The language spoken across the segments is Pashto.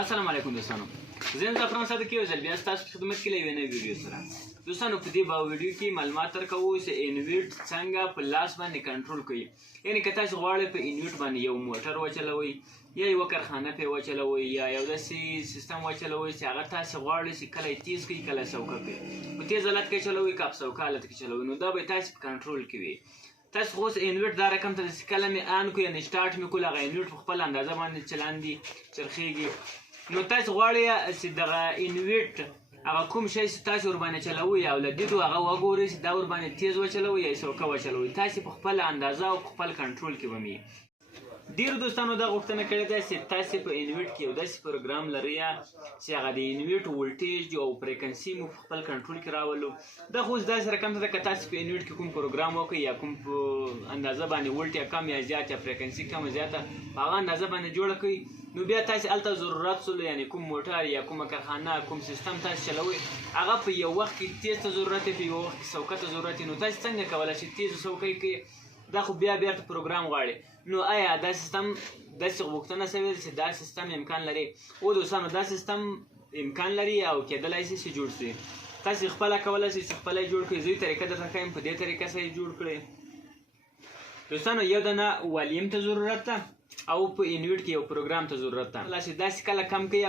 السلام علیکم دوستانو، زه یم زعفران صادق یو ځل بیا ستاسو په خدمت کې له یوې نوې ویډیو سره. دوستانو په دې ویډیو کې معلومات درکوو چې انویټ څنګه په لاس باندې کنټرول کوي. یعنې که تاسو غواړئ په انویټ باندې یو موټر وچلوئ یا یوه کارخانه پرې وچلوئ یا یو داسې سیستم وچلوئ چې هغه تاسو غواړئ چې کله یې تیز کړئ کله سوکه کړئ. په تیز حالت کې چلوئ که په سوکه حالت کې چلوئ نو دا به تاسو په کنټرول کې وي. تاسو خو اوس انویټ دا رقم ته چې کله مې آن کړو یعنې سټارټ مې کړو هغه انویټ په خپله اندازه باندې چلاندي چرخیږي. نو تاسو غواړئ چې دغه انویټ هغه کوم شی چې تاسو ورباندې چلوئ او له دیدو هغه وګورئ چې دا ورباندې تیز وچلوئ یا سوکه وچلوئ. تاسو په خپله اندازه او په خپل کنټرول کې به مې ډېرو دوستانو دا غوښتنه کړې ده چې تاسې په انویټ کې یو داسې پروګرام لرئ چې هغه د انویټ ولټیج او فریکونسي مو په خپل کنټرول کې راولو. دا خو اوس داسې رقم ته ده که تاسې په انویټ کې کوم پروګرام وکړئ یا کوم په اندازه باندې ولټ یا کم یا زیات یا فریکونسي کم زیاته په هغه اندازه باندې جوړه کړئ نو بیا تاسې هلته ضرورت سولو یعنې کوم موټر یا کومه کارخانه کوم سیستم تاسې چلوئ هغه په یو وخت کې تیز ته ضرورت وي په یو وخت کې سوکه ته ضرورت وي. نو تاسې څنګه کولی شئ تیز سوکۍ کې دا خو بیا بیرته پروګرام غواړي. نو آیا دا سیستم داسې غوښتنه شوې ده چې دا سیستم امکان لري؟ او دوستانو دا سیستم امکان لري او کېدلی شي چې جوړ شي. تاسې خپله کولی شئ چې خپله یې جوړ کړئ. زه یې طریقه درته ښیم په دې طریقه سره یې جوړ کړئ. دوستانو یو دانه والیم ته ضرورت ده او په انویټ کې یو پروګرام ته ضرورت ده. چې داسې کله کم کړئ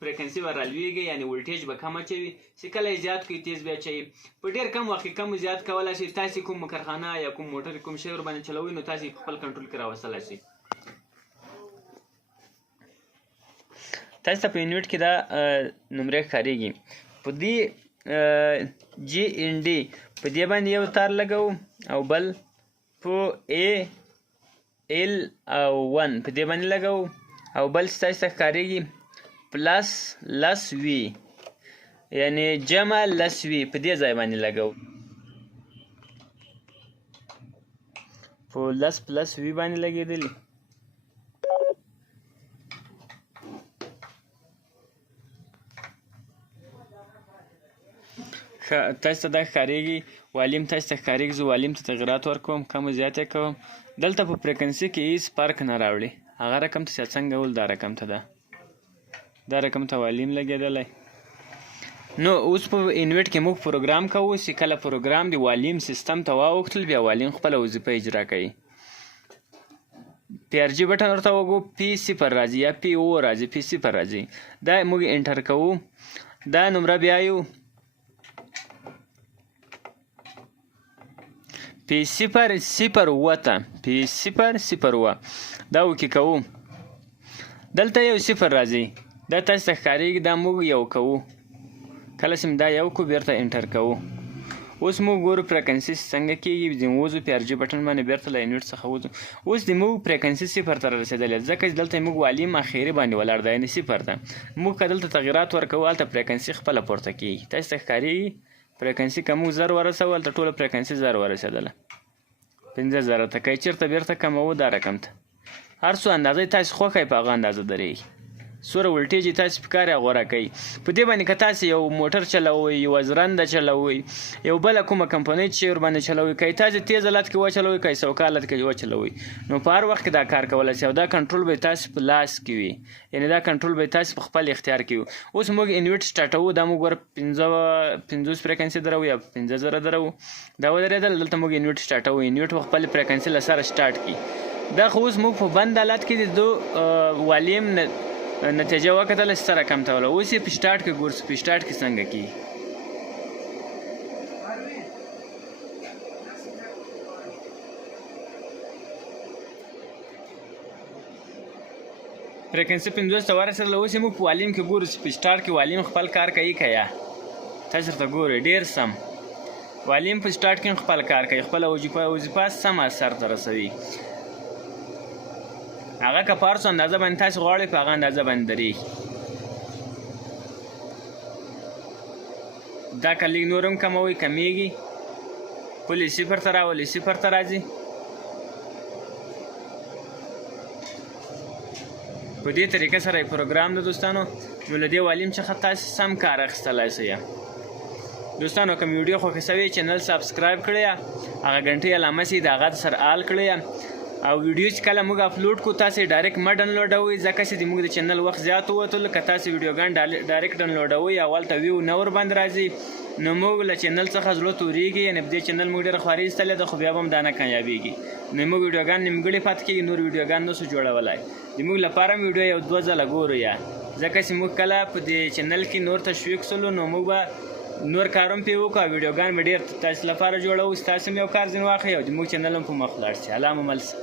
فریکونسي به رالویږي یعنې ولټیج به کم اچوي چې کله یې زیات کړئ تیز به اچوي. په ډېر کم وخت کې کم زیات کولی شئ. تاسې کوم کارخانه یا کوم موټر کوم شی ورباندې چلوئ نو تاسې په خپل کنټرول کې راوستلی شئ. تاسو ته په انویټ کې دا نمرې ښکارېږي. په دې جی ان ډي په دې باندې یو تار لګوو او بل په اے ایل او 1 په دې باندې لګوو او بل چې تاسو ته ښکارېږي پلس لس وي یعنې جمع لس وي په دې ځای باندې لګوو. په لس پلس وي باندې لګېدلي. تاسو ته دا ښکارېږي والیم تاسو ته ښکارېږي. زه والیم ته تغیرات ورکوم کم زیات یې کوم. دلته په فریکونسي کې هېڅ فرق نه راوړي. هغه رقم ته چې څنګه ول دا رقم ته ده دا رقم ته والیم لګېدلی. نو اوس په انویټ کې موږ پروګرام کوو چې کله پروګرام د والیم سیستم ته واوښتل بیا والیم خپله وظیفه اجرا کوي. پی آر جي بټن ورته وګورو پی صفر راځي یا پی او راځي پی صفر راځي. دا موږ انټر کوو. دا نمره بیا یو پی صفر صفر اوه ته پی صفر صفر اوه دا وکې کوو. دلته یو صفر راځي دا تاسو ته ښکارېږي دا موږ یو کوو. کله چې دا یو کړو بیرته انټر کوو. اوس موږ ګورو فریکونسي څنګه کېږي. د وځو پی آر جي بټن باندې بیرته له انویټ څخه وځو. اوس د موږ فریکونسي صفر ته رسېدلی ځکه چې دلته موږ والیم اخري باندې ولاړ دی یعنې صفر ته. موږ که دلته تغیرات ورکوو هلته فریکونسي خپله پورته کېږي. تاسو ته ښکارېږي فریکونسي که موږ 0 ورسوو هلته ټوله فریکونسي 0 ورسېدله 50,000 ته. که یې چېرته بیرته کموو دا رقم ته هر څو اندازه یې تاسې خوښه یې په هغه اندازه درېږي. څومره ولټیج یې تاسې په کار یې غوره کوي. په دې باندې که تاسې یو موټر چلوئ یوه زرنده چلوئ یو بله کومه کمپنۍ چې ورباندې چلوئ که یې تاسې تیز حالت کې وچلوئ که یې سوکه حالت کې وچلوئ نو په هر وخت کې دا کار کولی شئ او دا کنټرول به یې تاسې په لاس کې وي یعنې دا کنټرول به یې تاسې په خپل اختیار کې وي. اوس موږ انویټ سټارټوو دا موږ ګوره 50 فریکونسي درو یا 50,000 درو دا ودرېدل. دلته موږ انویټ سټارټوو. انویټ په خپل فریکونسي له سره سټارټ کړي. دا خو اوس موږ په بند حالت کې د دو والیم نتیجه وکتله چې څه رقم ته وله. اوس یې په سټارټ کې ګورو په سټارټ کې څنګه کېږي. فریکونسي 50 ته ورسېدله. اوس یې موږ په والیم کې ګورو چې په سټارټ کې والیم خپل کار کوي که یا تاسو ورته ګورئ ډېر سم والیم په سټارټ کې هم خپل کار کوي خپله وظیفه سمه سرته رسوي. هغه که په هر څو اندازه باندې تاسې غواړئ په هغه اندازه باندې درېږي. دا که لږ نور هم کموئ کمیږي. پولې صفر ته راولئ صفر ته راځي. په دې طریقه سره یې پروګرام ده دوستانو. نو له دې والیم څخه تاسې سم کار اخیستلی شئ. دوستانو که مې ویډیو خوښه شوې چینل سبسکرایب کړئ هغه ګنټۍ علامه چې د هغه سره آل کړئ او ویډیو چې کله موږ اپلوډ کو تاسو ډایرکټ ما ډاونلوډوئ ځکه چې زموږ د چینل وخت زیات ووتل که تاسو ویډیوګان ډایرکټ ډاونلوډوئ اول ته ویو نه ورباندې راځي نو موږ له چینل څخه زړه تورېږي یعنې په دې چینل موږ ډېره خواري ایستلې ده خو بیا به هم دا نه کامیابېږي نو موږ ویډیوګان نیمګړي پاتې کېږي نور ویډیوګان نسو جوړولی زموږ لپاره هم ویډیو یو 2 ځله ګورو یا ځکه چې موږ کله په دې چینل کې نور تشویق سولو نو موږ به نور کار هم پرې وکړو او ویډیوګان به ډېر تاسو لپاره جوړوو ستاسو هم یو کار ځینې واخلئ او زموږ چینل هم په مخ لاړ شي الله مو مل شي